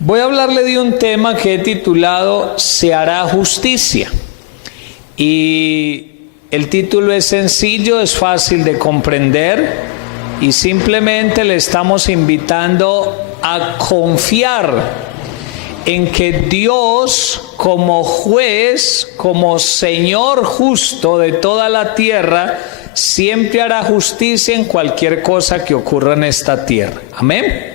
Voy a hablarle de un tema que he titulado "Se hará justicia". Y el título es sencillo, es fácil de comprender y simplemente le estamos invitando a confiar en que Dios, como juez, como Señor justo de toda la tierra, siempre hará justicia en cualquier cosa que ocurra en esta tierra. Amén.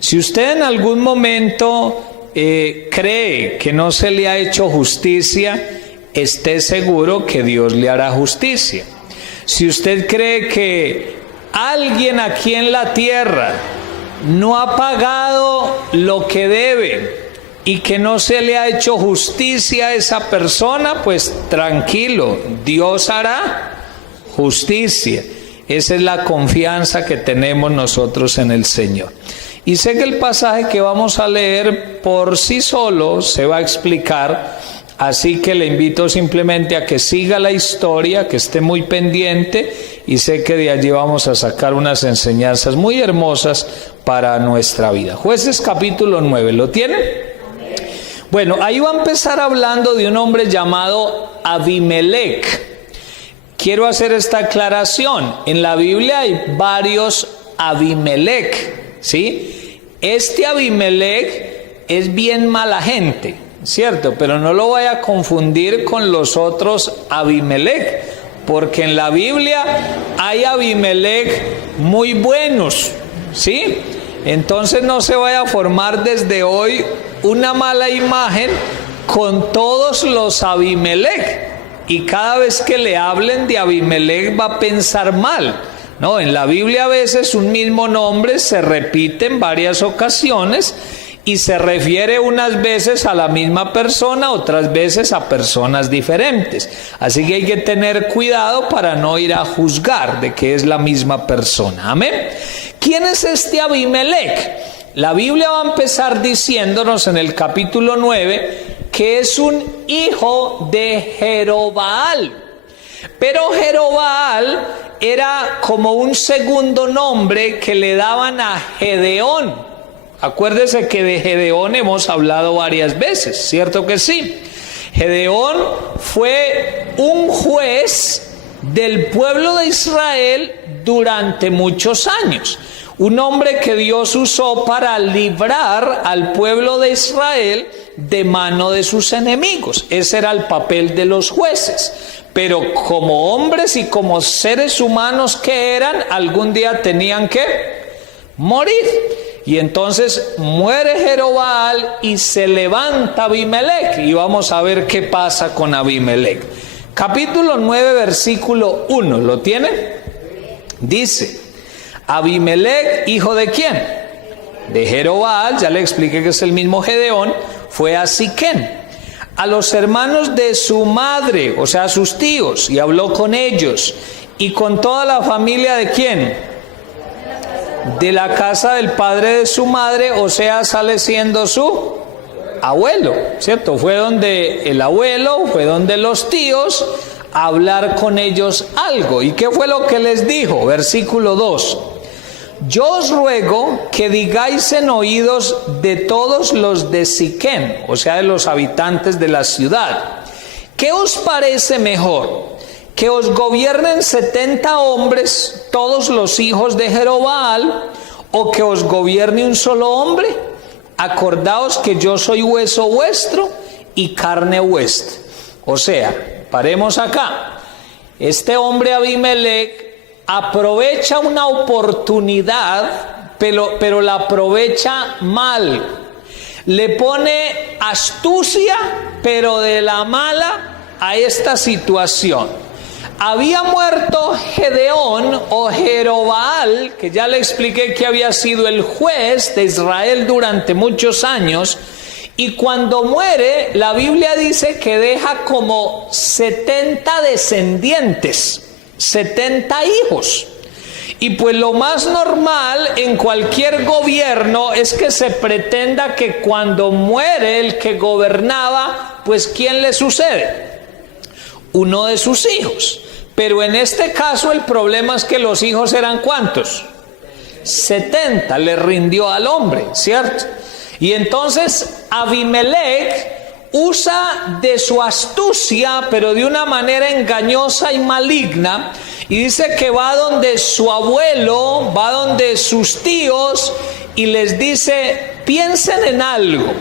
Si usted en algún momento cree que no se le ha hecho justicia, esté seguro que Dios le hará justicia. Si usted cree que alguien aquí en la tierra no ha pagado lo que debe y que no se le ha hecho justicia a esa persona, pues tranquilo, Dios hará justicia. Esa es la confianza que tenemos nosotros en el Señor. Y sé que el pasaje que vamos a leer por sí solo se va a explicar, así que le invito simplemente a que siga la historia, que esté muy pendiente, y sé que de allí vamos a sacar unas enseñanzas muy hermosas para nuestra vida. Jueces capítulo 9, ¿lo tienen? Bueno, ahí va a empezar hablando de un hombre llamado Abimelech. Quiero hacer esta aclaración. En la Biblia hay varios Abimelech, ¿sí? Este Abimelech es bien mala gente, ¿cierto? Pero no lo vaya a confundir con los otros Abimelech, porque en la Biblia hay Abimelech muy buenos, ¿sí? Entonces no se vaya a formar desde hoy una mala imagen con todos los Abimelech, y cada vez que le hablen de Abimelech va a pensar mal. No, en la Biblia a veces un mismo nombre se repite en varias ocasiones y se refiere unas veces a la misma persona, otras veces a personas diferentes. Así que hay que tener cuidado para no ir a juzgar de que es la misma persona. Amén. ¿Quién es este Abimelech? La Biblia va a empezar diciéndonos en el capítulo 9 que es un hijo de Jerobaal. Pero Jerobaal era como un segundo nombre que le daban a Gedeón. Acuérdese que de Gedeón hemos hablado varias veces, ¿cierto que sí? Gedeón fue un juez del pueblo de Israel durante muchos años. Un hombre que Dios usó para librar al pueblo de Israel de mano de sus enemigos. Ese era el papel de los jueces. Pero como hombres y como seres humanos que eran, algún día tenían que morir. Y entonces muere Jerobaal y se levanta Abimelech. Y vamos a ver qué pasa con Abimelech. Capítulo 9, versículo 1. ¿Lo tienen? Dice: Abimelech, ¿hijo de quién? De Jerobaal, ya le expliqué que es el mismo Gedeón, fue a Siquén, a los hermanos de su madre, o sea, a sus tíos, y habló con ellos, y con toda la familia ¿de quién? De la casa del padre de su madre, o sea, sale siendo su abuelo, ¿cierto? Fue donde el abuelo, fue donde los tíos, a hablar con ellos algo. ¿Y qué fue lo que les dijo? Versículo 2. Yo os ruego que digáis en oídos de todos los de Siquén, o sea, de los habitantes de la ciudad, ¿qué os parece mejor? ¿Que os gobiernen 70 hombres, todos los hijos de Jerobaal, o que os gobierne un solo hombre? Acordaos que yo soy hueso vuestro y carne vuestra. O sea, paremos acá. Este hombre Abimelech aprovecha una oportunidad, pero la aprovecha mal. Le pone astucia, pero de la mala, a esta situación. Había muerto Gedeón o Jerobaal, que ya le expliqué que había sido el juez de Israel durante muchos años, y cuando muere, la Biblia dice que deja como 70 descendientes, 70 hijos. Y pues lo más normal en cualquier gobierno es que se pretenda que cuando muere el que gobernaba, pues ¿quién le sucede? Uno de sus hijos. Pero en este caso el problema es que los hijos eran ¿cuántos? 70, le rindió al hombre, ¿cierto? Y entonces Abimelech usa de su astucia, pero de una manera engañosa y maligna, y dice que va donde su abuelo, va donde sus tíos, y les dice: piensen en algo.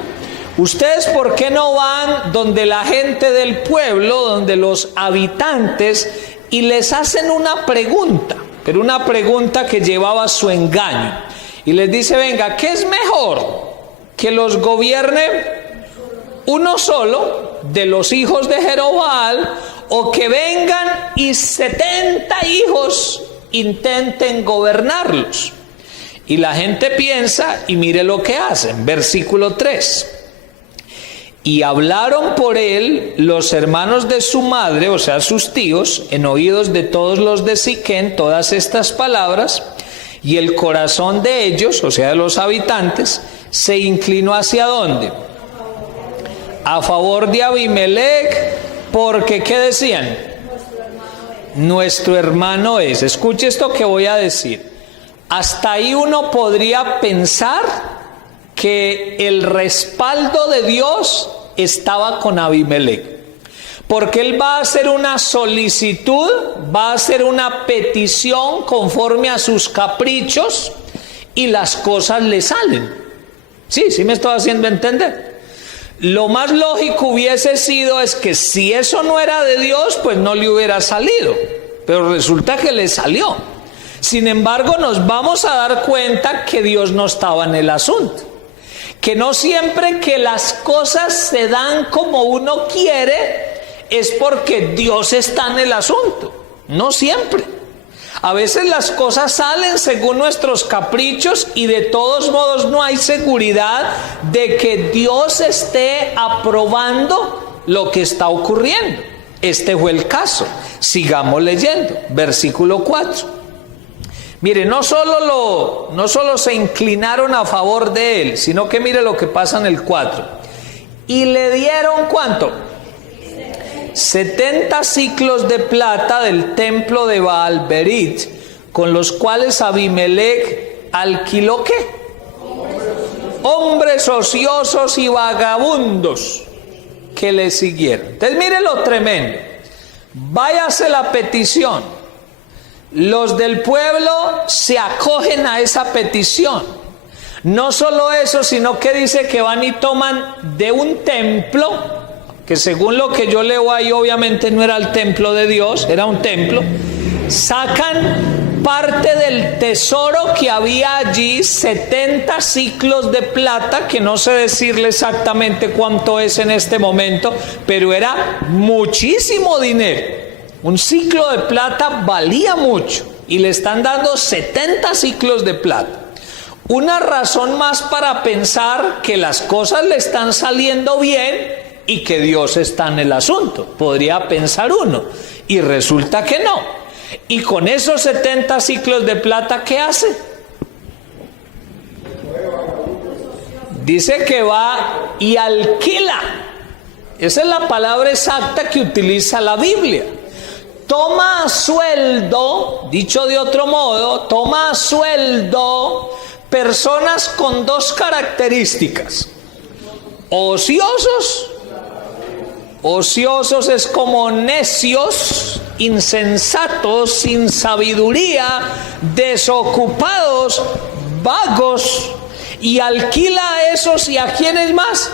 ¿Ustedes por qué no van donde la gente del pueblo, donde los habitantes, y les hacen una pregunta? Pero una pregunta que llevaba a su engaño. Y les dice: venga, ¿qué es mejor? ¿Que los gobierne uno solo de los hijos de Jerobal, o que vengan y 70 hijos intenten gobernarlos? Y la gente piensa, y mire lo que hacen, versículo 3. Y hablaron por él los hermanos de su madre, o sea, sus tíos, en oídos de todos los de Siquén, todas estas palabras, y el corazón de ellos, o sea, de los habitantes, se inclinó ¿hacia dónde? A favor de Abimelech, porque ¿qué decían? Nuestro hermano es. Escuche esto que voy a decir. Hasta ahí uno podría pensar que el respaldo de Dios estaba con Abimelech, porque él va a hacer una solicitud, va a hacer una petición conforme a sus caprichos, y las cosas le salen. Sí me estoy haciendo entender. Lo más lógico hubiese sido es que si eso no era de Dios, pues no le hubiera salido, pero resulta que le salió. Sin embargo, nos vamos a dar cuenta que Dios no estaba en el asunto, que no siempre que las cosas se dan como uno quiere es porque Dios está en el asunto. No siempre. A veces las cosas salen según nuestros caprichos, y de todos modos no hay seguridad de que Dios esté aprobando lo que está ocurriendo. Este fue el caso. Sigamos leyendo, versículo 4. Mire, no solo se inclinaron a favor de él, sino que mire lo que pasa en el 4. Y le dieron ¿cuánto? 70 ciclos de plata del templo de Baal-Berit, con los cuales Abimelech alquiló ¿qué? Hombres ociosos y vagabundos que le siguieron. Entonces mire lo tremendo. Váyase la petición. Los del pueblo se acogen a esa petición. No solo eso, sino que dice que van y toman de un templo, que según lo que yo leo ahí obviamente no era el templo de Dios, era un templo. Sacan parte del tesoro que había allí, 70 ciclos de plata, que no sé decirle exactamente cuánto es en este momento, pero era muchísimo dinero. Un ciclo de plata valía mucho, y le están dando 70 ciclos de plata. Una razón más para pensar que las cosas le están saliendo bien y que Dios está en el asunto, podría pensar uno, y resulta que no. Y con esos 70 ciclos de plata, ¿qué hace? Dice que va y alquila. Esa es la palabra exacta que utiliza la Biblia. Toma a sueldo, dicho de otro modo, toma a sueldo personas con dos características: ociosos. Ociosos es como necios, insensatos, sin sabiduría, desocupados, vagos. Y alquila a esos, ¿y a quiénes más?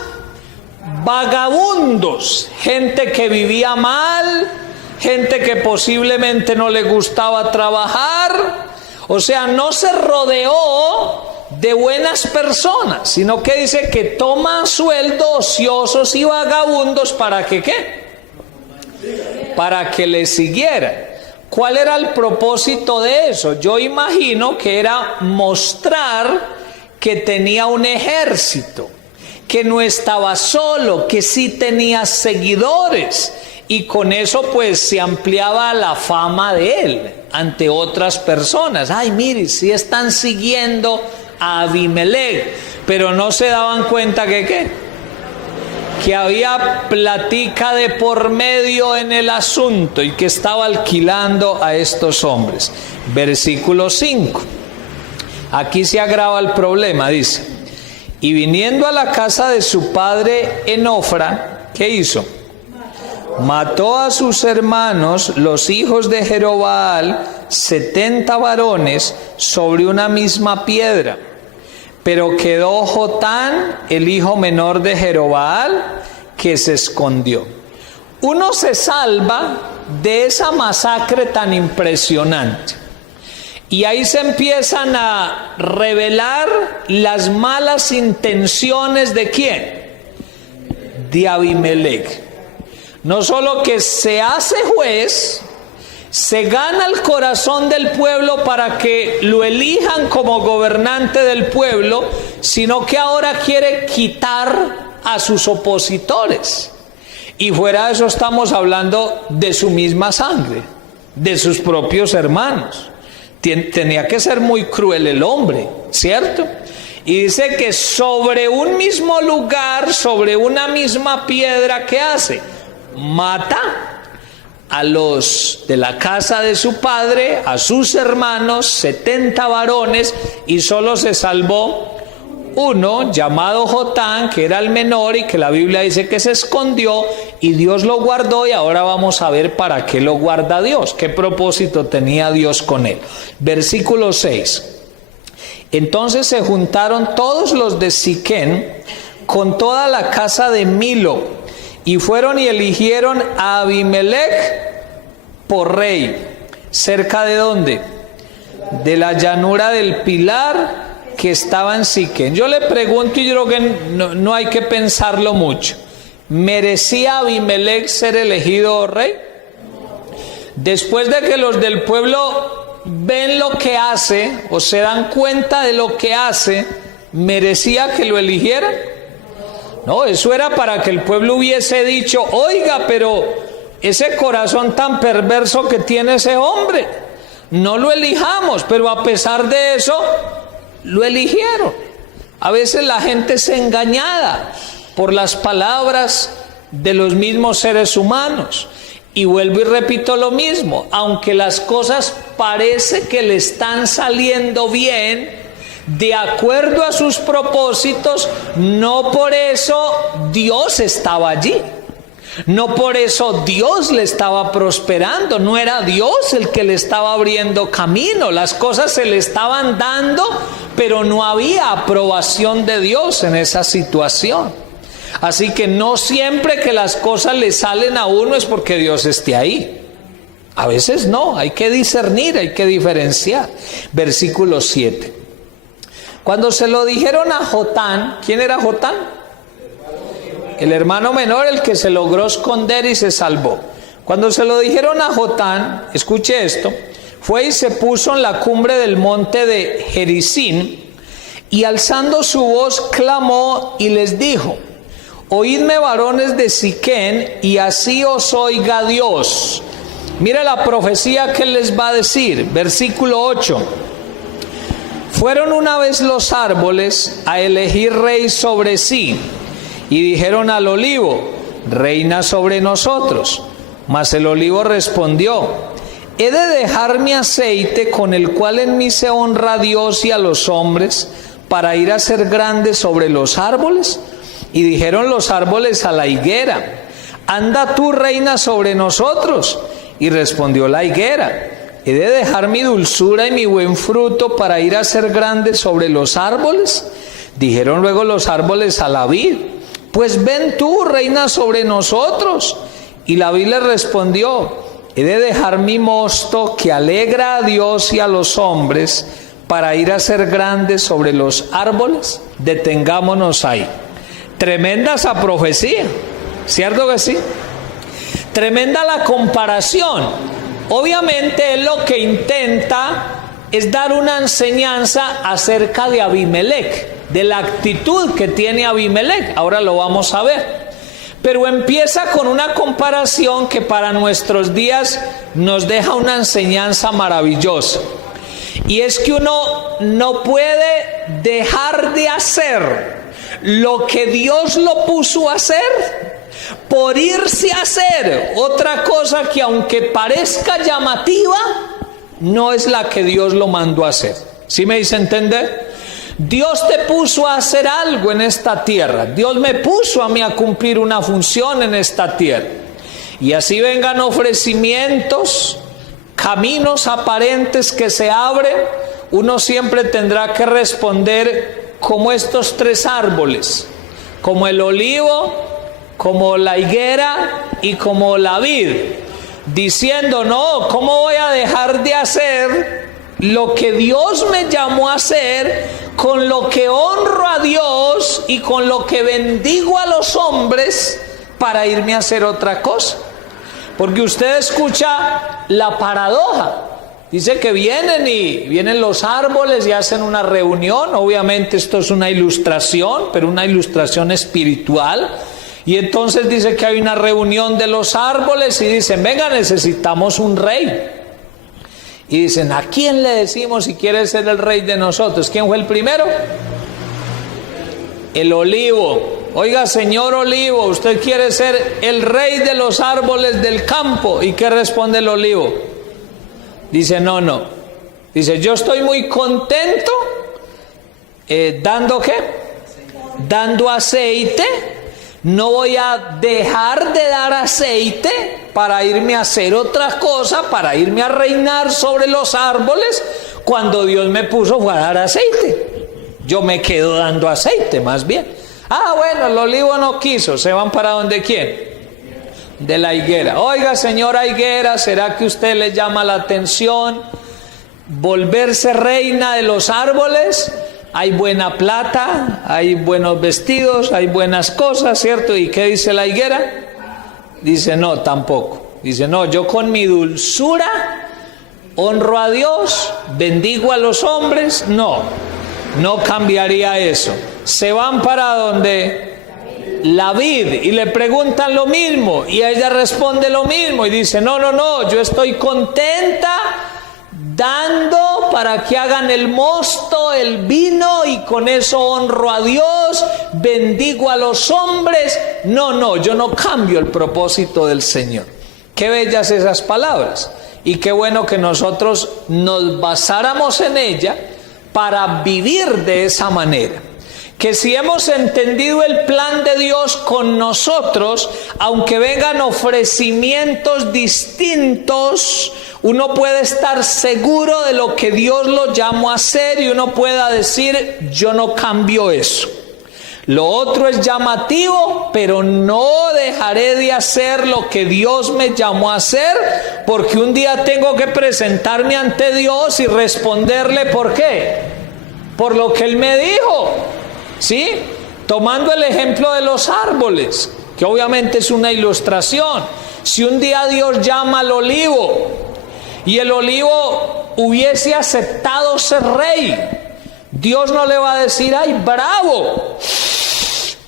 Vagabundos, gente que vivía mal, gente que posiblemente no le gustaba trabajar. O sea, no se rodeó de buenas personas, sino que dice que toma sueldo ociosos y vagabundos para que ¿qué? Para que le siguieran. ¿Cuál era el propósito de eso? Yo imagino que era mostrar que tenía un ejército, que no estaba solo, que sí tenía seguidores, y con eso pues se ampliaba la fama de él ante otras personas. Ay, mire, sí están siguiendo a Abimelech, pero no se daban cuenta que había platica de por medio en el asunto, y que estaba alquilando a estos hombres. Versículo 5. Aquí se agrava el problema, dice: Y viniendo a la casa de su padre en Ofra, ¿qué hizo? Mató a sus hermanos, los hijos de Jerobaal, 70 varones, sobre una misma piedra. Pero quedó Jotán, el hijo menor de Jerobaal, que se escondió. Uno se salva de esa masacre tan impresionante. Y ahí se empiezan a revelar las malas intenciones de ¿quién? De Abimelec. No solo que se hace juez, se gana el corazón del pueblo para que lo elijan como gobernante del pueblo, sino que ahora quiere quitar a sus opositores. Y fuera de eso estamos hablando de su misma sangre, de sus propios hermanos. Tenía que ser muy cruel el hombre, ¿cierto? Y dice que sobre un mismo lugar, sobre una misma piedra, ¿qué hace? Mata a los de la casa de su padre, a sus hermanos, 70 varones, y solo se salvó uno llamado Jotán, que era el menor y que la Biblia dice que se escondió y Dios lo guardó. Y ahora vamos a ver para qué lo guarda Dios, qué propósito tenía Dios con él. Versículo 6. Entonces se juntaron todos los de Siquén con toda la casa de Milo y fueron y eligieron a Abimelec por rey. ¿Cerca de dónde? De la llanura del Pilar, que estaba en Siquén. Yo le pregunto, y yo creo que no hay que pensarlo mucho: ¿merecía Abimelec ser elegido rey? Después de que los del pueblo ven lo que hace o se dan cuenta de lo que hace, ¿merecía que lo eligieran? No, eso era para que el pueblo hubiese dicho: oiga, pero ese corazón tan perverso que tiene ese hombre, no lo elijamos. Pero a pesar de eso, lo eligieron. A veces la gente es engañada por las palabras de los mismos seres humanos. Y vuelvo y repito lo mismo: aunque las cosas parece que le están saliendo bien, de acuerdo a sus propósitos, no por eso Dios estaba allí. No por eso Dios le estaba prosperando. No era Dios el que le estaba abriendo camino. Las cosas se le estaban dando, pero no había aprobación de Dios en esa situación. Así que no siempre que las cosas le salen a uno es porque Dios esté ahí. A veces no, hay que discernir, hay que diferenciar. Versículo 7. Cuando se lo dijeron a Jotán, ¿quién era Jotán? El hermano menor, el que se logró esconder y se salvó. Cuando se lo dijeron a Jotán, escuche esto, fue y se puso en la cumbre del monte de Gerizim, y alzando su voz clamó y les dijo: oídme, varones de Siquén, y así os oiga Dios. Mira la profecía que les va a decir, versículo 8. Fueron una vez los árboles a elegir rey sobre sí, y dijeron al olivo: reina sobre nosotros. Mas el olivo respondió: ¿he de dejar mi aceite, con el cual en mí se honra a Dios y a los hombres, para ir a ser grande sobre los árboles? Y dijeron los árboles a la higuera: anda tú, reina sobre nosotros. Y respondió la higuera: ¿he de dejar mi dulzura y mi buen fruto para ir a ser grande sobre los árboles? Dijeron luego los árboles a la vid: pues ven tú, reina sobre nosotros. Y la vid le respondió: ¿he de dejar mi mosto, que alegra a Dios y a los hombres, para ir a ser grande sobre los árboles? Detengámonos ahí. Tremenda esa profecía, ¿cierto que sí? Tremenda la comparación. Obviamente él lo que intenta es dar una enseñanza acerca de Abimelec, de la actitud que tiene Abimelec. Ahora lo vamos a ver. Pero empieza con una comparación que para nuestros días nos deja una enseñanza maravillosa. Y es que uno no puede dejar de hacer lo que Dios lo puso a hacer por irse a hacer otra cosa que, aunque parezca llamativa, no es la que Dios lo mandó a hacer. ¿Sí me hice entender? Dios te puso a hacer algo en esta tierra. Dios me puso a mí a cumplir una función en esta tierra. Y así vengan ofrecimientos, caminos aparentes que se abren, uno siempre tendrá que responder como estos tres árboles, como el olivo, como la higuera y como la vid, diciendo: no, ¿cómo voy a dejar de hacer lo que Dios me llamó a hacer, con lo que honro a Dios y con lo que bendigo a los hombres, para irme a hacer otra cosa? Porque usted escucha la paradoja. Dice que vienen los árboles y hacen una reunión. Obviamente esto es una ilustración, pero una ilustración espiritual. Y entonces dice que hay una reunión de los árboles y dicen: venga, necesitamos un rey. Y dicen: ¿a quién le decimos si quiere ser el rey de nosotros? ¿Quién fue el primero? El olivo. Oiga, señor olivo, ¿usted quiere ser el rey de los árboles del campo? ¿Y qué responde el olivo? Dice: no. Dice: yo estoy muy contento ¿dando qué? Dando aceite. No voy a dejar de dar aceite para irme a hacer otra cosa, para irme a reinar sobre los árboles, cuando Dios me puso fue a dar aceite. Yo me quedo dando aceite, más bien. Bueno, el olivo no quiso. ¿Se van para donde quién? De la higuera. Oiga, señora higuera, ¿será que usted le llama la atención volverse reina de los árboles? Hay buena plata, hay buenos vestidos, hay buenas cosas, ¿cierto? ¿Y qué dice la higuera? Dice: no, tampoco. Dice: no, yo con mi dulzura honro a Dios, bendigo a los hombres. No cambiaría eso. Se van para donde la vid y le preguntan lo mismo, y ella responde lo mismo y dice: no, yo estoy contenta dando para que hagan el mosto, el vino, y con eso honro a Dios, bendigo a los hombres. No, yo no cambio el propósito del Señor. Qué bellas esas palabras, y qué bueno que nosotros nos basáramos en ella para vivir de esa manera. Que si hemos entendido el plan de Dios con nosotros, aunque vengan ofrecimientos distintos, uno puede estar seguro de lo que Dios lo llamó a hacer, y uno pueda decir: yo no cambio eso. Lo otro es llamativo, pero no dejaré de hacer lo que Dios me llamó a hacer, porque un día tengo que presentarme ante Dios y responderle: ¿por qué? Por lo que Él me dijo. ¿Sí? Tomando el ejemplo de los árboles, que obviamente es una ilustración. Si un día Dios llama al olivo y el olivo hubiese aceptado ser rey, Dios no le va a decir: ¡ay, bravo!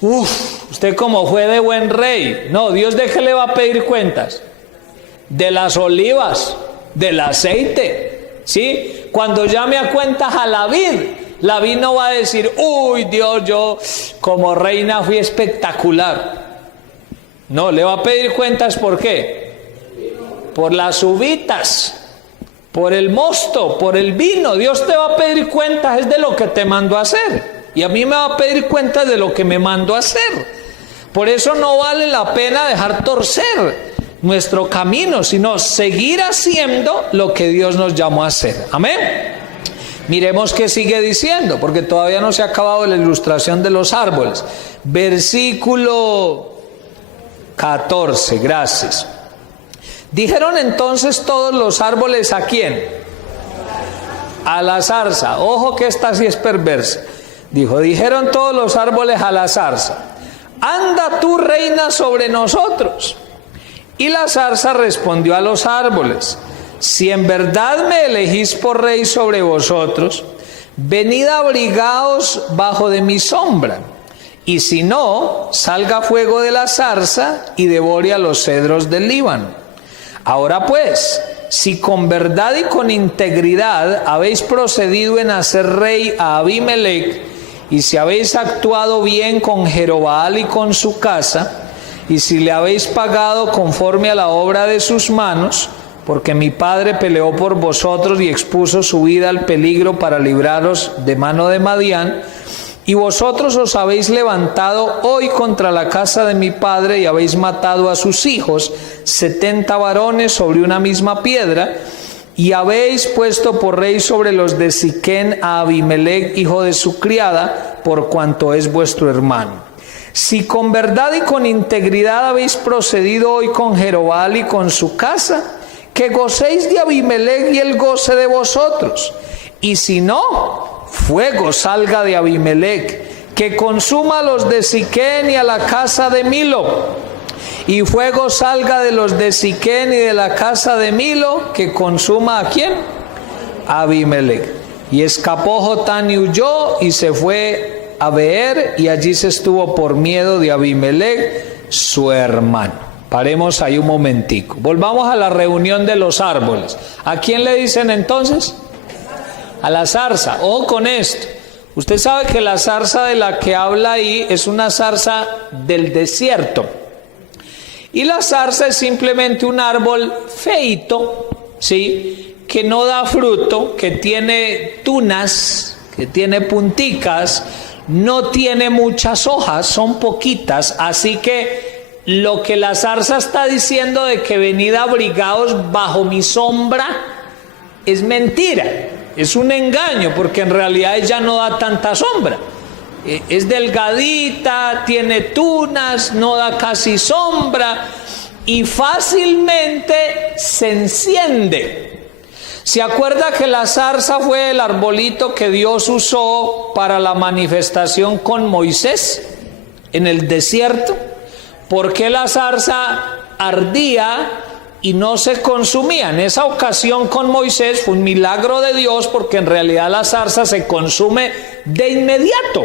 Usted como fue de buen rey. No, Dios, ¿de qué le va a pedir cuentas? De las olivas, del aceite. ¿Sí? Cuando llame a cuentas a la vid no va a decir: uy, Dios, yo como reina fui espectacular. No, le va a pedir cuentas. ¿Por qué? Por las uvitas, por el mosto, por el vino. Dios te va a pedir cuentas es de lo que te mandó a hacer, y a mí me va a pedir cuentas de lo que me mandó a hacer. Por eso no vale la pena dejar torcer nuestro camino, sino seguir haciendo lo que Dios nos llamó a hacer. Amén. Miremos qué sigue diciendo, porque todavía no se ha acabado la ilustración de los árboles. Versículo 14, gracias. Dijeron entonces todos los árboles: ¿a quién? A la zarza. Ojo que esta sí es perversa. Dijeron todos los árboles a la zarza: anda tú, reina, sobre nosotros. Y la zarza respondió a los árboles: si en verdad me elegís por rey sobre vosotros, venid abrigaos bajo de mi sombra, y si no, salga fuego de la zarza y devore a los cedros del Líbano. Ahora pues, si con verdad y con integridad habéis procedido en hacer rey a Abimelech, y si habéis actuado bien con Jerobbaal y con su casa, y si le habéis pagado conforme a la obra de sus manos, porque mi padre peleó por vosotros y expuso su vida al peligro para libraros de mano de Madián, y vosotros os habéis levantado hoy contra la casa de mi padre y habéis matado a sus hijos, 70 varones sobre una misma piedra, y habéis puesto por rey sobre los de Siquén a Abimelec, hijo de su criada, por cuanto es vuestro hermano. Si con verdad y con integridad habéis procedido hoy con Jerobal y con su casa, que gocéis de Abimelec y él goce de vosotros. Y si no, fuego salga de Abimelec, que consuma a los de Siquén y a la casa de Milo. Y fuego salga de los de Siquén y de la casa de Milo, que consuma ¿a quién? A Abimelec. Y escapó Jotán y huyó y se fue a Beer, y allí se estuvo por miedo de Abimelec, su hermano. Paremos ahí un momentico. Volvamos a la reunión de los árboles. ¿A quién le dicen entonces? A la zarza. Ojo con esto. Usted sabe que la zarza de la que habla ahí es una zarza del desierto. Y la zarza es simplemente un árbol feito, ¿sí?, que no da fruto, que tiene tunas, que tiene punticas, no tiene muchas hojas, son poquitas. Así que lo que la zarza está diciendo de que venid abrigados bajo mi sombra es mentira, es un engaño, porque en realidad ella no da tanta sombra. Es delgadita, tiene tunas, no da casi sombra y fácilmente se enciende. ¿Se acuerda que la zarza fue el arbolito que Dios usó para la manifestación con Moisés en el desierto? ¿Por qué la zarza ardía y no se consumía? En esa ocasión con Moisés fue un milagro de Dios, porque en realidad la zarza se consume de inmediato.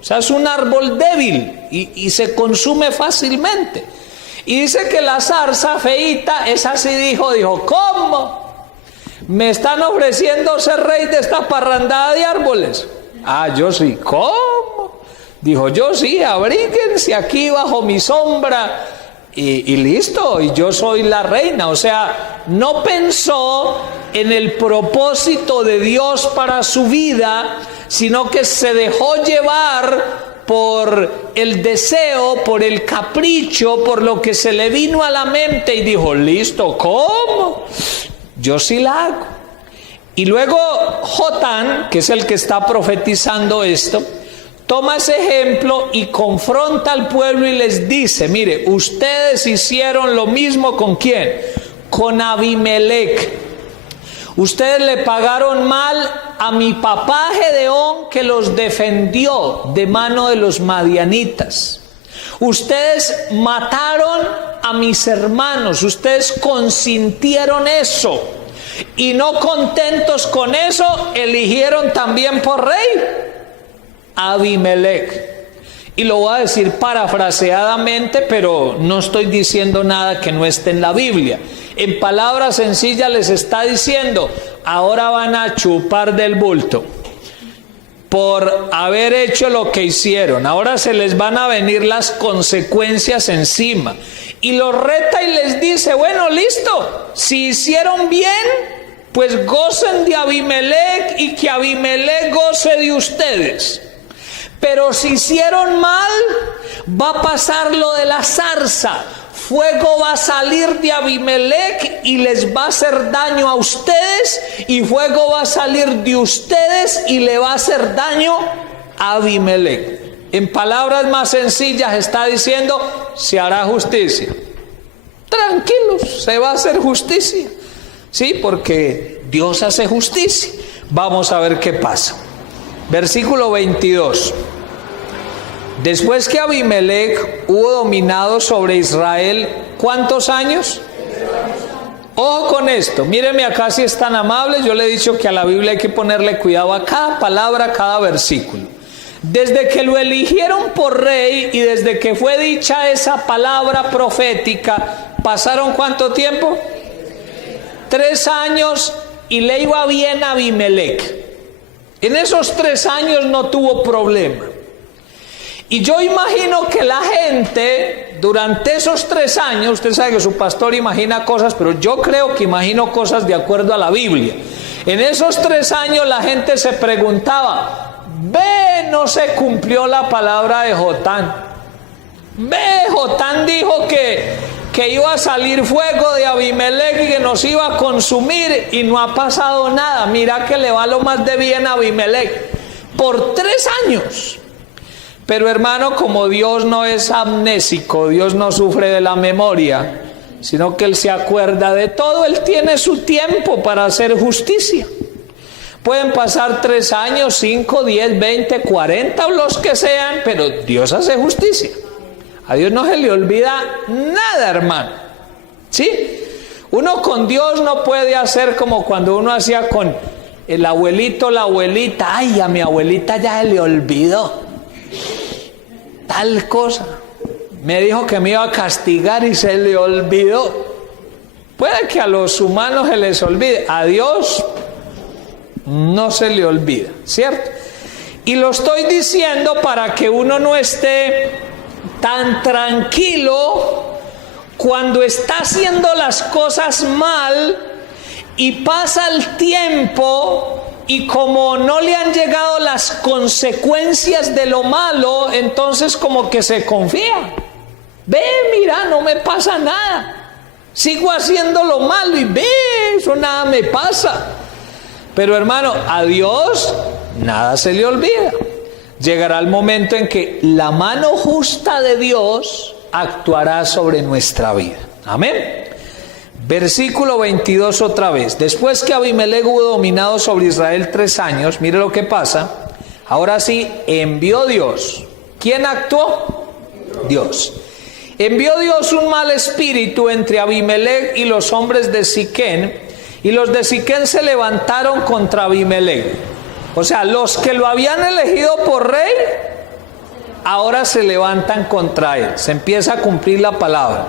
O sea, es un árbol débil y se consume fácilmente. Y dice que la zarza feíta, esa sí dijo, ¿cómo? ¿Me están ofreciendo ser rey de esta parrandada de árboles? Ah, yo sí. ¿Cómo? Dijo, yo sí, abríguense aquí bajo mi sombra y listo, y yo soy la reina. O sea, no pensó en el propósito de Dios para su vida, sino que se dejó llevar por el deseo, por el capricho, por lo que se le vino a la mente, y dijo, listo, ¿cómo? Yo sí la hago. Y luego Jotán, que es el que está profetizando esto, toma ese ejemplo y confronta al pueblo y les dice, mire, ustedes hicieron lo mismo ¿con quién? Con Abimelec. Ustedes le pagaron mal a mi papá Gedeón, que los defendió de mano de los madianitas. Ustedes mataron a mis hermanos, ustedes consintieron eso. Y no contentos con eso, eligieron también por rey a Abimelec. Y lo voy a decir parafraseadamente, pero no estoy diciendo nada que no esté en la Biblia. En palabras sencillas les está diciendo, ahora van a chupar del bulto por haber hecho lo que hicieron. Ahora se les van a venir las consecuencias encima. Y los reta y les dice, bueno, listo, si hicieron bien, pues gocen de Abimelec y que Abimelec goce de ustedes. Pero si hicieron mal, va a pasar lo de la zarza. Fuego va a salir de Abimelec y les va a hacer daño a ustedes, y fuego va a salir de ustedes y le va a hacer daño a Abimelec. En palabras más sencillas está diciendo, se hará justicia. Tranquilos, se va a hacer justicia. Sí, porque Dios hace justicia. Vamos a ver qué pasa. Versículo 22. Después que Abimelec hubo dominado sobre Israel, ¿cuántos años? Ojo con esto, míreme acá si es tan amable. Yo le he dicho que a la Biblia hay que ponerle cuidado a cada palabra, a cada versículo. Desde que lo eligieron por rey y desde que fue dicha esa palabra profética, ¿pasaron cuánto tiempo? 3 años, y le iba bien a Abimelec. En esos 3 años no tuvo problema. Y yo imagino que la gente, durante esos 3 años, usted sabe que su pastor imagina cosas, pero yo creo que imagino cosas de acuerdo a la Biblia. En esos 3 años la gente se preguntaba, ve, no se cumplió la palabra de Jotán. Ve, Jotán dijo que iba a salir fuego de Abimelech y que nos iba a consumir y no ha pasado nada. Mira que le va lo más de bien a Abimelech por 3 años. Pero hermano, como Dios no es amnésico, Dios no sufre de la memoria, sino que Él se acuerda de todo, Él tiene su tiempo para hacer justicia. Pueden pasar 3 años, 5, 10, 20, 40 o los que sean, pero Dios hace justicia. A Dios no se le olvida nada, hermano. ¿Sí? Uno con Dios no puede hacer como cuando uno hacía con el abuelito, la abuelita. Ay, a mi abuelita ya se le olvidó tal cosa. Me dijo que me iba a castigar y se le olvidó. Puede que a los humanos se les olvide. A Dios no se le olvida, ¿cierto? Y lo estoy diciendo para que uno no esté tan tranquilo cuando está haciendo las cosas mal y pasa el tiempo y como no le han llegado las consecuencias de lo malo, entonces como que se confía. Ve, mira, no me pasa nada. Sigo haciendo lo malo y ve, eso nada me pasa. Pero hermano, a Dios nada se le olvida. Llegará el momento en que la mano justa de Dios actuará sobre nuestra vida. Amén. Versículo 22 otra vez. Después que Abimelech hubo dominado sobre Israel 3 años, mire lo que pasa. Ahora sí, envió Dios. ¿Quién actuó? Dios. Envió Dios un mal espíritu entre Abimelech y los hombres de Siquén, y los de Siquén se levantaron contra Abimelech. O sea, los que lo habían elegido por rey, ahora se levantan contra él. Se empieza a cumplir la palabra.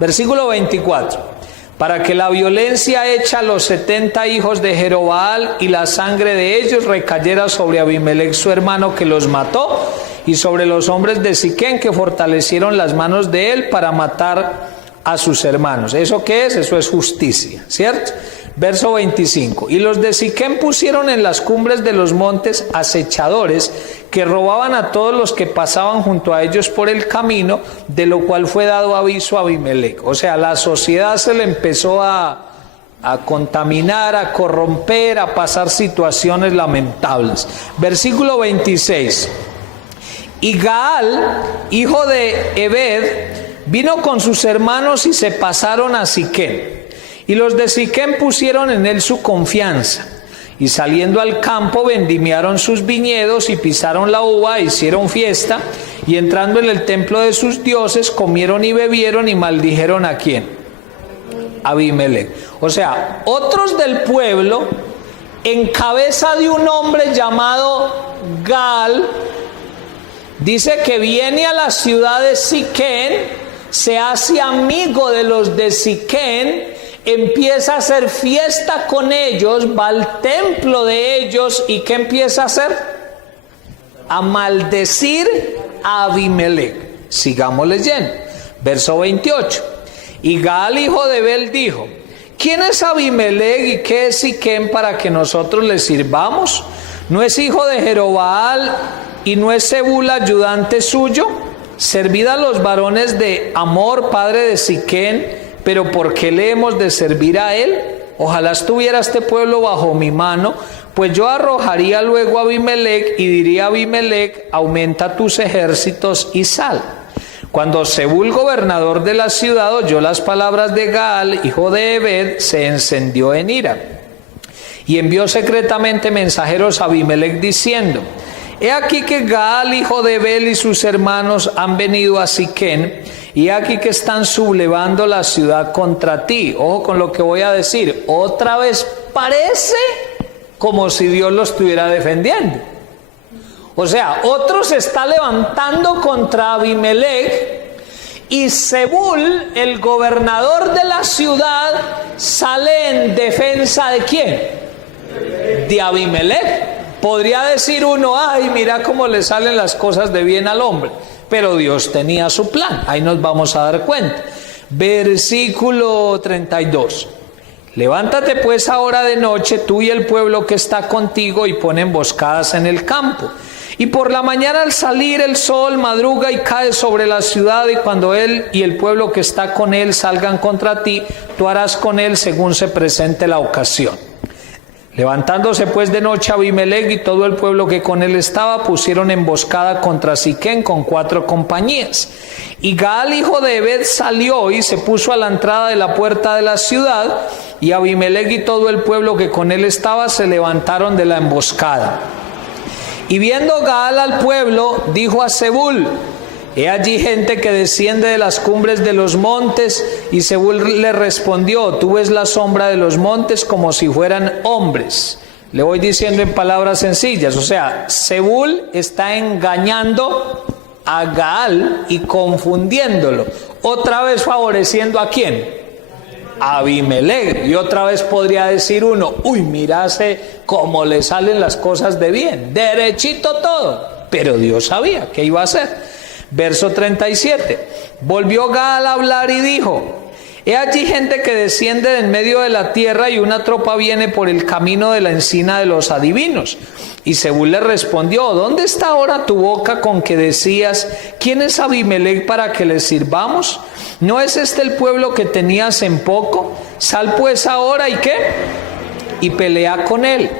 Versículo 24. Para que la violencia hecha a los 70 hijos de Jerobaal y la sangre de ellos recayera sobre Abimelech su hermano que los mató, y sobre los hombres de Siquén que fortalecieron las manos de él para matar a sus hermanos. ¿Eso qué es? Eso es justicia, ¿cierto? Verso 25. Y los de Siquén pusieron en las cumbres de los montes acechadores que robaban a todos los que pasaban junto a ellos por el camino, de lo cual fue dado aviso a Abimelech. O sea, la sociedad se le empezó a contaminar, a corromper, a pasar situaciones lamentables. Versículo 26. Y Gaal, hijo de Ebed, vino con sus hermanos y se pasaron a Siquén. Y los de Siquén pusieron en él su confianza. Y saliendo al campo vendimiaron sus viñedos y pisaron la uva, hicieron fiesta. Y entrando en el templo de sus dioses, comieron y bebieron y maldijeron ¿a quién? A Abimelech. O sea, otros del pueblo, en cabeza de un hombre llamado Gaal, dice que viene a la ciudad de Siquén, se hace amigo de los de Siquén, empieza a hacer fiesta con ellos, va al templo de ellos y ¿qué empieza a hacer? A maldecir a Abimelech. Sigamos leyendo. Verso 28. Y Gaal, hijo de Ebed, dijo: ¿quién es Abimelech y qué es Siquén para que nosotros le sirvamos? ¿No es hijo de Jerobaal y no es Zebul ayudante suyo? Servid a los varones de Amor, padre de Siquén, pero ¿por qué le hemos de servir a él? Ojalá estuviera este pueblo bajo mi mano, pues yo arrojaría luego a Abimelech y diría a Abimelech: aumenta tus ejércitos y sal. Cuando Zebul, gobernador de la ciudad, oyó las palabras de Gaal, hijo de Ebed, se encendió en ira. Y envió secretamente mensajeros a Abimelech diciendo: he aquí que Gaal, hijo de Ebed, y sus hermanos han venido a Siquén, y aquí que están sublevando la ciudad contra ti. Ojo con lo que voy a decir. Otra vez parece como si Dios lo estuviera defendiendo. O sea, otro se está levantando contra Abimelech y Zebul, el gobernador de la ciudad, sale en defensa ¿de quién? De Abimelech. Podría decir uno, ay, mira cómo le salen las cosas de bien al hombre. Pero Dios tenía su plan, ahí nos vamos a dar cuenta. Versículo 32. Levántate pues ahora de noche, tú y el pueblo que está contigo, y pon emboscadas en el campo. Y por la mañana al salir el sol madruga y cae sobre la ciudad, y cuando él y el pueblo que está con él salgan contra ti, tú harás con él según se presente la ocasión. Levantándose pues de noche Abimelec y todo el pueblo que con él estaba, pusieron emboscada contra Siquén con 4 compañías. Y Gaal, hijo de Ebed, salió y se puso a la entrada de la puerta de la ciudad, y Abimelec y todo el pueblo que con él estaba se levantaron de la emboscada. Y viendo Gaal al pueblo, dijo a Zebul: he allí gente que desciende de las cumbres de los montes. Y Zebul le respondió: tú ves la sombra de los montes como si fueran hombres. Le voy diciendo en palabras sencillas, o sea, Zebul está engañando a Gaal y confundiéndolo, otra vez favoreciendo ¿a quién? A Abimelec. Y otra vez podría decir uno: uy, mirase cómo le salen las cosas de bien, derechito todo. Pero Dios sabía qué iba a hacer. Verso 37. Volvió Gaal a hablar y dijo: he allí gente que desciende de en medio de la tierra, y una tropa viene por el camino de la encina de los adivinos. Y Zebul le respondió: ¿dónde está ahora tu boca con que decías: ¿quién es Abimelec para que le sirvamos? ¿No es este el pueblo que tenías en poco? Sal pues ahora, ¿y qué? Y pelea con él.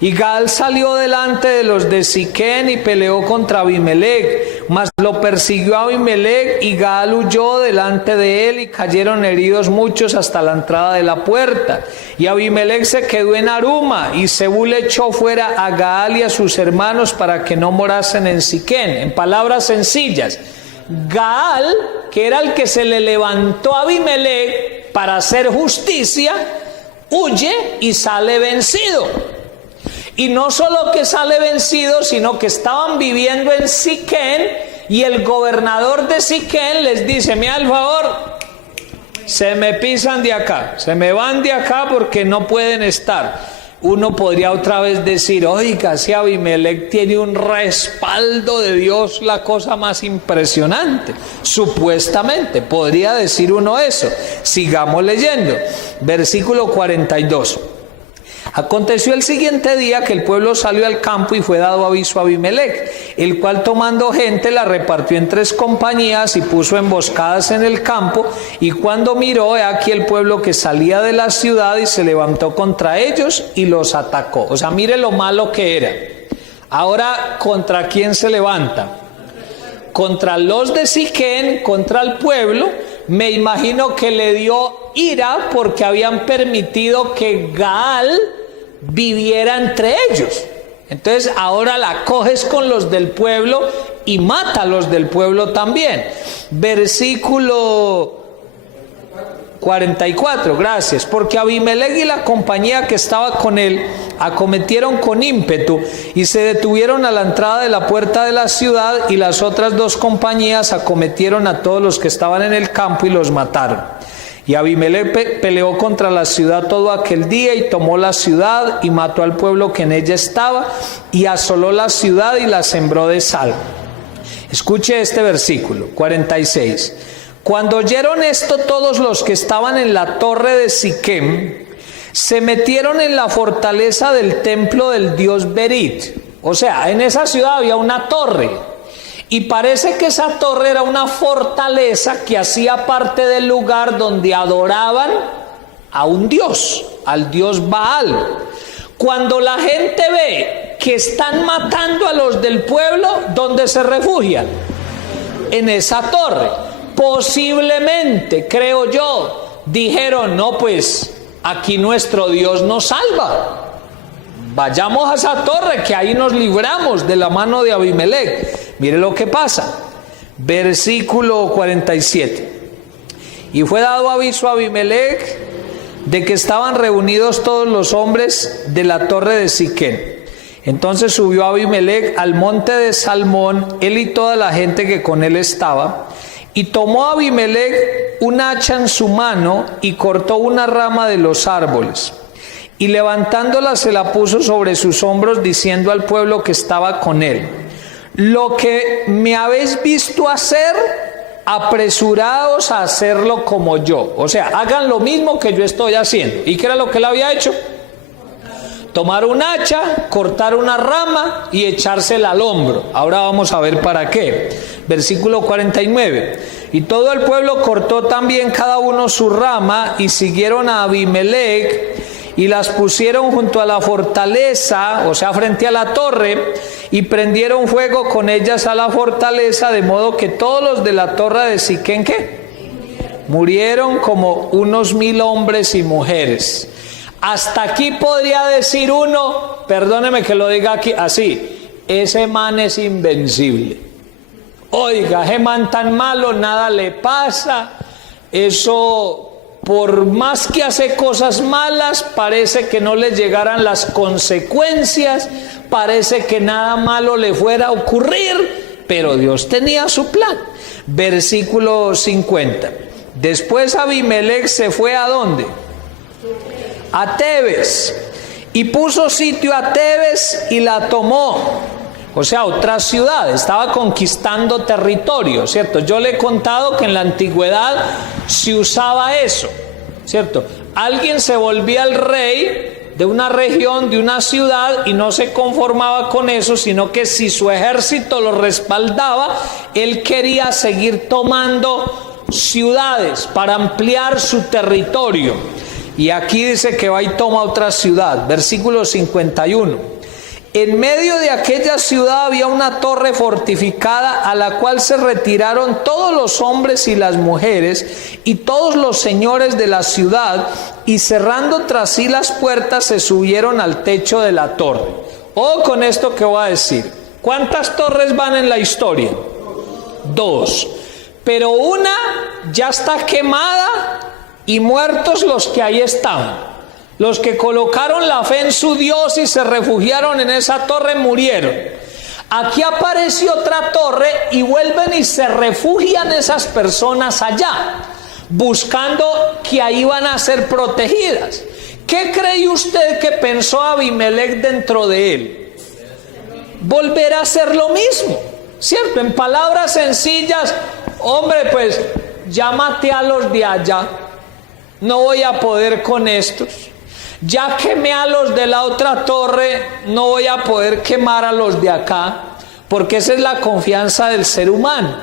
Y Gaal salió delante de los de Siquén y peleó contra Abimelec, mas lo persiguió Abimelec, y Gaal huyó delante de él, y cayeron heridos muchos hasta la entrada de la puerta. Y Abimelec se quedó en Aruma, y Zebul echó fuera a Gaal y a sus hermanos para que no morasen en Siquén. En palabras sencillas, Gaal, que era el que se le levantó a Abimelec para hacer justicia, huye y sale vencido. Y no solo que sale vencido, sino que estaban viviendo en Siquén, y el gobernador de Siquén les dice: me al favor, se me pisan de acá, se me van de acá porque no pueden estar. Uno podría otra vez decir: oiga, si Abimelec tiene un respaldo de Dios, la cosa más impresionante. Supuestamente, podría decir uno eso. Sigamos leyendo. Versículo 42. Aconteció el siguiente día que el pueblo salió al campo, y fue dado aviso a Abimelec, el cual, tomando gente, la repartió en 3 compañías y puso emboscadas en el campo. Y cuando miró, he aquí el pueblo que salía de la ciudad, y se levantó contra ellos y los atacó. O sea, mire lo malo que era. Ahora, ¿contra quién se levanta? Contra los de Siquén, contra el pueblo. Me imagino que le dio ira porque habían permitido que Gaal viviera entre ellos. Entonces ahora la coges con los del pueblo y mata a los del pueblo también. Versículo 44, gracias. Porque Abimelec y la compañía que estaba con él acometieron con ímpetu y se detuvieron a la entrada de la puerta de la ciudad, y las otras 2 compañías acometieron a todos los que estaban en el campo y los mataron. Y Abimelec peleó contra la ciudad todo aquel día, y tomó la ciudad y mató al pueblo que en ella estaba, y asoló la ciudad y la sembró de sal. Escuche este versículo 46. Cuando oyeron esto, todos los que estaban en la torre de Siquem se metieron en la fortaleza del templo del dios Berit. O sea, en esa ciudad había una torre, y parece que esa torre era una fortaleza que hacía parte del lugar donde adoraban a un dios, al dios Baal. Cuando la gente ve que están matando a los del pueblo, ¿dónde se refugian? En esa torre. Posiblemente, creo yo, dijeron: no, pues aquí nuestro Dios nos salva, vayamos a esa torre que ahí nos libramos de la mano de Abimelec. Mire lo que pasa. Versículo 47. Y fue dado aviso a Abimelec de que estaban reunidos todos los hombres de la torre de Siquén. Entonces subió Abimelec al monte de Salmón, él y toda la gente que con él estaba. Y tomó Abimelec un hacha en su mano y cortó una rama de los árboles. y levantándola se la puso sobre sus hombros, diciendo al pueblo que estaba con él: lo que me habéis visto hacer, apresuraos a hacerlo como yo. O sea, hagan lo mismo que yo estoy haciendo. ¿Y qué era lo que él había hecho? Tomar un hacha, cortar una rama y echársela al hombro. Ahora vamos a ver para qué. Versículo 49. Y todo el pueblo cortó también cada uno su rama y siguieron a Abimelech y las pusieron junto a la fortaleza, o sea, frente a la torre, y prendieron fuego con ellas a la fortaleza, de modo que todos los de la torre de Siquén, ¿qué? Murieron como unos 1000 hombres y mujeres. Hasta aquí podría decir uno, perdóneme que lo diga aquí así: ese man es invencible. Oiga, ese man tan malo, nada le pasa. Eso, por más que hace cosas malas, parece que no le llegaran las consecuencias, parece que nada malo le fuera a ocurrir, pero Dios tenía su plan. Versículo 50. Después Abimelech se fue ¿a dónde? A Tebes, y puso sitio a Tebes y la tomó. O sea, otra ciudad, estaba conquistando territorio, ¿cierto? Yo le he contado que en la antigüedad se usaba eso, ¿cierto? Alguien se volvía el rey de una región, de una ciudad, y no se conformaba con eso, sino que si su ejército lo respaldaba, él quería seguir tomando ciudades para ampliar su territorio. Y aquí dice que va y toma otra ciudad. Versículo 51. En medio de aquella ciudad había una torre fortificada, a la cual se retiraron todos los hombres y las mujeres y todos los señores de la ciudad, y cerrando tras sí las puertas se subieron al techo de la torre. O con esto que voy a decir, ¿cuántas torres van en la historia? 2. Pero una ya está quemada y muertos los que ahí estaban. Los que colocaron la fe en su Dios y se refugiaron en esa torre murieron. Aquí apareció otra torre y vuelven y se refugian esas personas allá, buscando que ahí van a ser protegidas. ¿Qué cree usted que pensó Abimelech dentro de él? Volver a hacer lo mismo, ¿cierto? En palabras sencillas: hombre, pues ya maté a los de allá, no voy a poder con estos. Ya quemé a los de la otra torre, no voy a poder quemar a los de acá, porque esa es la confianza del ser humano.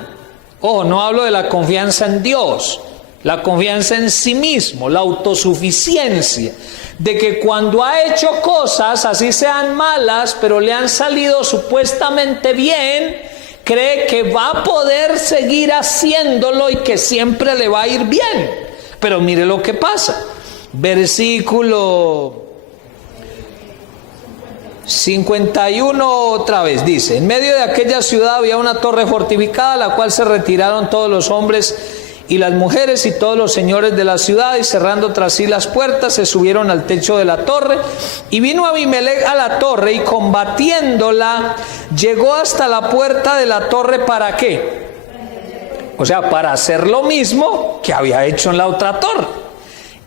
Ojo, no hablo de la confianza en Dios, la confianza en sí mismo, la autosuficiencia, de que cuando ha hecho cosas, así sean malas, pero le han salido supuestamente bien, cree que va a poder seguir haciéndolo y que siempre le va a ir bien. Pero mire lo que pasa. Versículo 51 otra vez dice: en medio de aquella ciudad había una torre fortificada, a la cual se retiraron todos los hombres y las mujeres y todos los señores de la ciudad, y cerrando tras sí las puertas se subieron al techo de la torre. Y vino Abimelech a la torre, y combatiéndola llegó hasta la puerta de la torre. ¿Para qué? O sea, para hacer lo mismo que había hecho en la otra torre.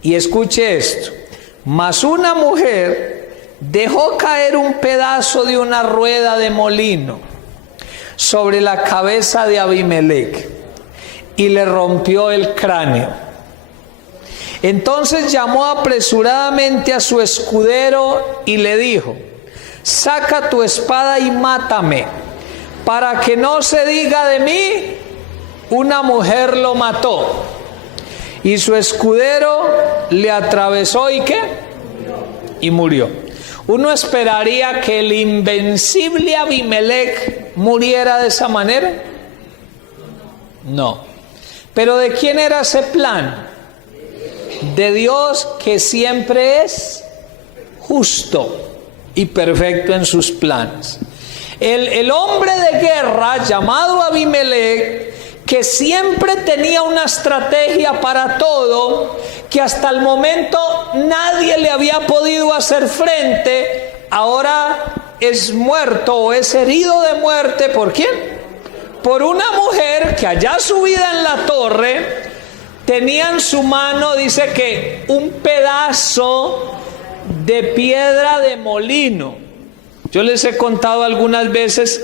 Y escuche esto: mas una mujer dejó caer un pedazo de una rueda de molino sobre la cabeza de Abimelech y le rompió el cráneo. Entonces llamó apresuradamente a su escudero y le dijo: saca tu espada y mátame, para que no se diga de mí, una mujer lo mató. Y su escudero le atravesó y ¿qué? Y murió. Uno esperaría que el invencible Abimelech muriera de esa manera. No. Pero ¿de quién era ese plan? De Dios, que siempre es justo y perfecto en sus planes. El hombre de guerra llamado Abimelech, que siempre tenía una estrategia para todo, que hasta el momento nadie le había podido hacer frente, ahora es muerto o es herido de muerte. ¿Por quién? Por una mujer que allá subida en la torre tenía en su mano, dice que un pedazo de piedra de molino. Yo les he contado algunas veces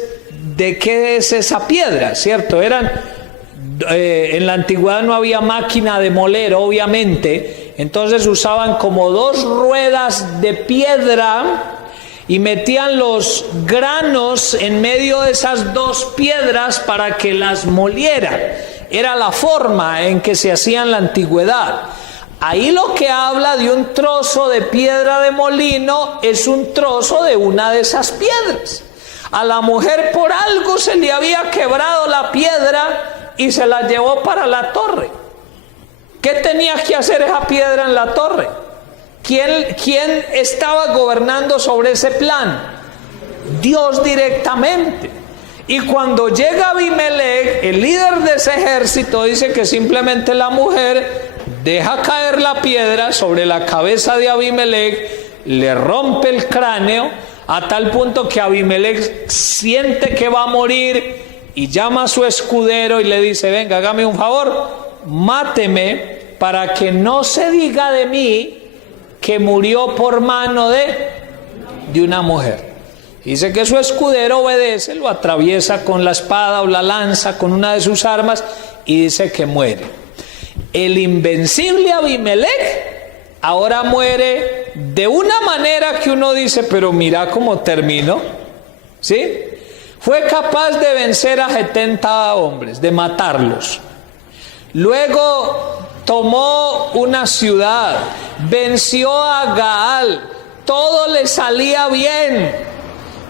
de qué es esa piedra, ¿cierto? En la antigüedad no había máquina de moler, obviamente, entonces usaban como 2 ruedas de piedra y metían los granos en medio de esas 2 piedras para que las molieran. Era la forma en que se hacía en la antigüedad. Ahí lo que habla de un trozo de piedra de molino es un trozo de una de esas piedras. A la mujer por algo se le había quebrado la piedra y se la llevó para la torre. ¿Qué tenía que hacer esa piedra en la torre? ¿Quién estaba gobernando sobre ese plan? Dios directamente. Y cuando llega Abimelech, el líder de ese ejército, dice que simplemente la mujer deja caer la piedra sobre la cabeza de Abimelech, le rompe el cráneo, a tal punto que Abimelech siente que va a morir y llama a su escudero y le dice: venga, hágame un favor, máteme para que no se diga de mí que murió por mano de una mujer. Dice que su escudero obedece, lo atraviesa con la espada o la lanza, con una de sus armas, y dice que muere. El invencible Abimelech ahora muere de una manera que uno dice: pero mira cómo terminó, ¿sí? Fue capaz de vencer a 70 hombres, de matarlos. Luego tomó una ciudad, venció a Gaal, todo le salía bien.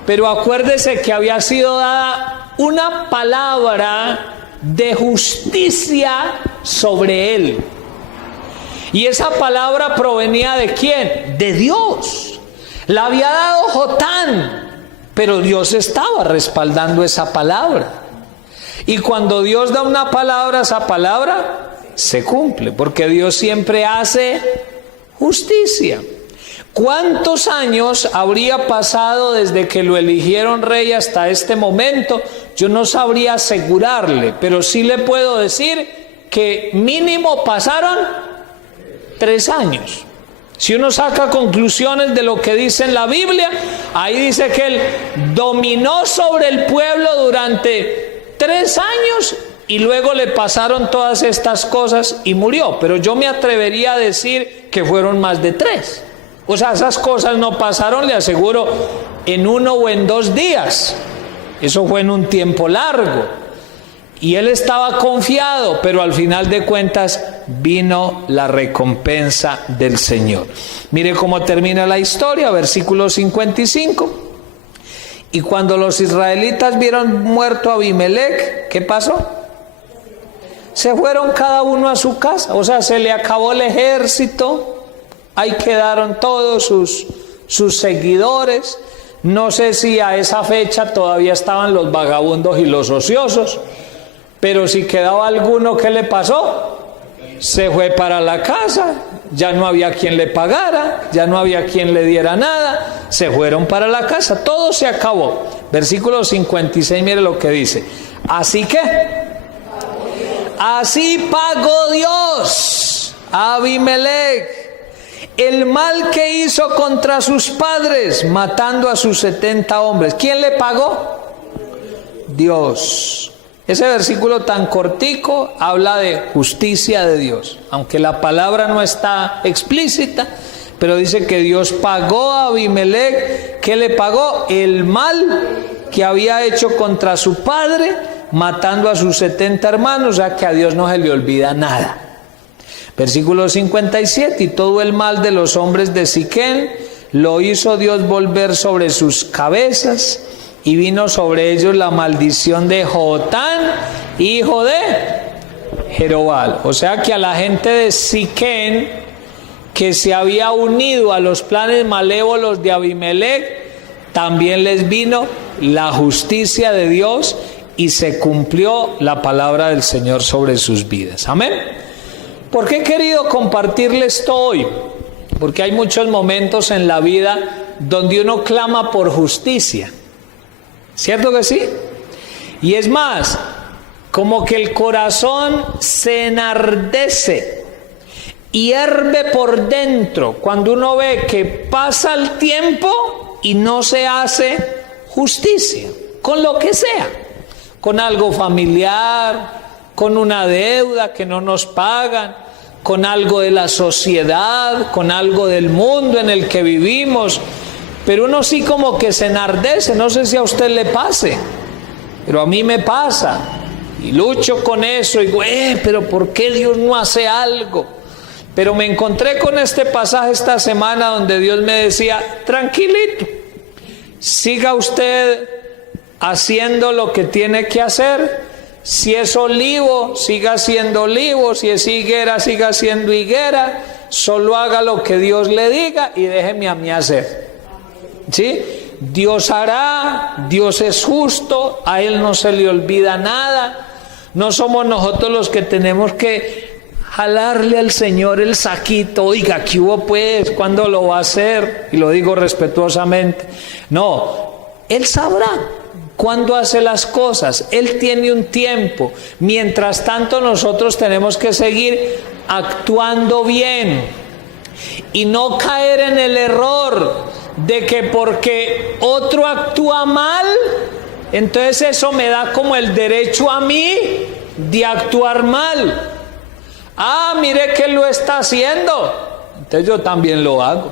Pero acuérdese que había sido dada una palabra de justicia sobre él. Y esa palabra provenía ¿de quién? De Dios. La había dado Jotán, pero Dios estaba respaldando esa palabra. Y cuando Dios da una palabra, esa palabra se cumple, porque Dios siempre hace justicia. ¿Cuántos años habría pasado desde que lo eligieron rey hasta este momento? Yo no sabría asegurarle, pero sí le puedo decir que mínimo pasaron 3 años. Si uno saca conclusiones de lo que dice en la Biblia, ahí dice que él dominó sobre el pueblo durante 3 años y luego le pasaron todas estas cosas y murió. Pero yo me atrevería a decir que fueron más de 3. O sea, esas cosas no pasaron, le aseguro, en 1 o en 2 días. Eso fue en un tiempo largo. Y él estaba confiado, pero al final de cuentas vino la recompensa del Señor. Mire cómo termina la historia, versículo 55. Y cuando los israelitas vieron muerto a Abimelech, ¿qué pasó? Se fueron cada uno a su casa. O sea, se le acabó el ejército. Ahí quedaron todos sus seguidores. No sé si a esa fecha todavía estaban los vagabundos y los ociosos, pero si quedaba alguno, ¿qué le pasó? Se fue para la casa, ya no había quien le pagara, ya no había quien le diera nada, se fueron para la casa, todo se acabó. Versículo 56, mire lo que dice. Así que, así pagó Dios a Abimelech el mal que hizo contra sus padres, matando a sus 70 hombres. ¿Quién le pagó? Dios. Ese versículo tan cortico habla de justicia de Dios, aunque la palabra no está explícita, pero dice que Dios pagó a Abimelech. ¿Qué le pagó? El mal que había hecho contra su padre, matando a sus 70 hermanos, o sea que a Dios no se le olvida nada. Versículo 57, y todo el mal de los hombres de Siquem lo hizo Dios volver sobre sus cabezas, y vino sobre ellos la maldición de Jotán, hijo de Jerobal. O sea que a la gente de Siquem, que se había unido a los planes malévolos de Abimelech, también les vino la justicia de Dios y se cumplió la palabra del Señor sobre sus vidas. Amén. ¿Por qué he querido compartirles esto hoy? Porque hay muchos momentos en la vida donde uno clama por justicia. ¿Cierto que sí? Y es más, como que el corazón se enardece hierve por dentro cuando uno ve que pasa el tiempo y no se hace justicia, con lo que sea, con algo familiar, con una deuda que no nos pagan, con algo de la sociedad, con algo del mundo en el que vivimos. Pero uno sí como que se enardece, no sé si a usted le pase, pero a mí me pasa. Y lucho con eso, y digo, pero ¿por qué Dios no hace algo? Pero me encontré con este pasaje esta semana donde Dios me decía, tranquilito, siga usted haciendo lo que tiene que hacer. Si es olivo, siga siendo olivo. Si es higuera, siga siendo higuera. Solo haga lo que Dios le diga y déjeme a mí hacer. ¿Sí? Dios hará, Dios es justo, a Él no se le olvida nada. No somos nosotros los que tenemos que jalarle al Señor el saquito. Oiga, ¿qué hubo pues? ¿Cuándo lo va a hacer? Y lo digo respetuosamente. No, Él sabrá cuándo hace las cosas. Él tiene un tiempo. Mientras tanto, nosotros tenemos que seguir actuando bien y no caer en el error de que porque otro actúa mal, entonces eso me da como el derecho a mí de actuar mal. Mire que él lo está haciendo, entonces yo también lo hago.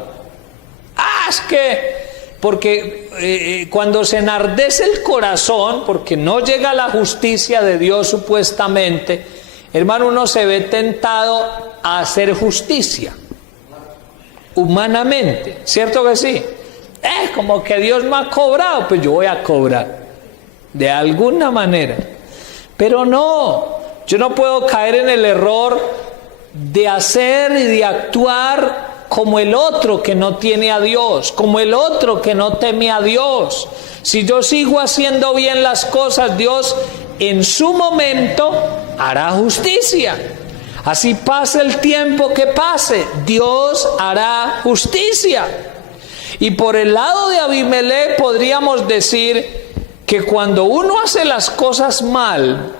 Es que porque cuando se enardece el corazón, porque no llega la justicia de Dios supuestamente, hermano, uno se ve tentado a hacer justicia humanamente, ¿cierto que sí? Como que Dios me ha cobrado, pues yo voy a cobrar de alguna manera. Pero no, yo no puedo caer en el error de hacer y de actuar como el otro que no tiene a Dios, como el otro que no teme a Dios. Si yo sigo haciendo bien las cosas, Dios en su momento hará justicia. Así pase el tiempo que pase, Dios hará justicia. Y por el lado de Abimelech podríamos decir que cuando uno hace las cosas mal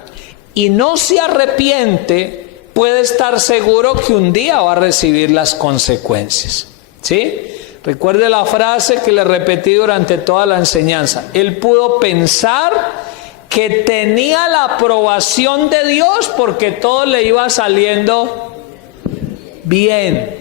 y no se arrepiente, puede estar seguro que un día va a recibir las consecuencias. ¿Sí? Recuerde la frase que le repetí durante toda la enseñanza. Él pudo pensar que tenía la aprobación de Dios porque todo le iba saliendo bien.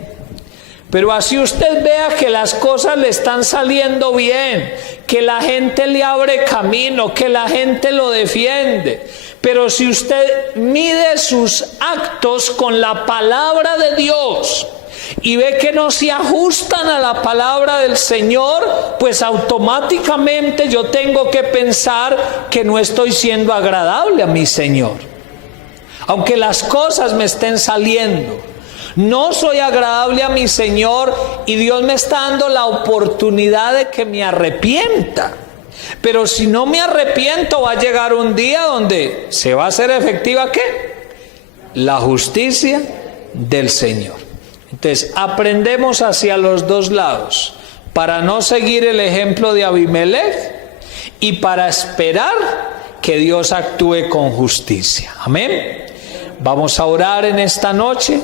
Pero así usted vea que las cosas le están saliendo bien, que la gente le abre camino, que la gente lo defiende. Pero si usted mide sus actos con la palabra de Dios y ve que no se ajustan a la palabra del Señor, pues automáticamente yo tengo que pensar que no estoy siendo agradable a mi Señor. Aunque las cosas me estén saliendo, no soy agradable a mi Señor y Dios me está dando la oportunidad de que me arrepienta. Pero si no me arrepiento, va a llegar un día donde se va a hacer efectiva ¿qué? La justicia del Señor. Entonces, aprendemos hacia los dos lados, para no seguir el ejemplo de Abimelech y para esperar que Dios actúe con justicia. Amén. Vamos a orar en esta noche.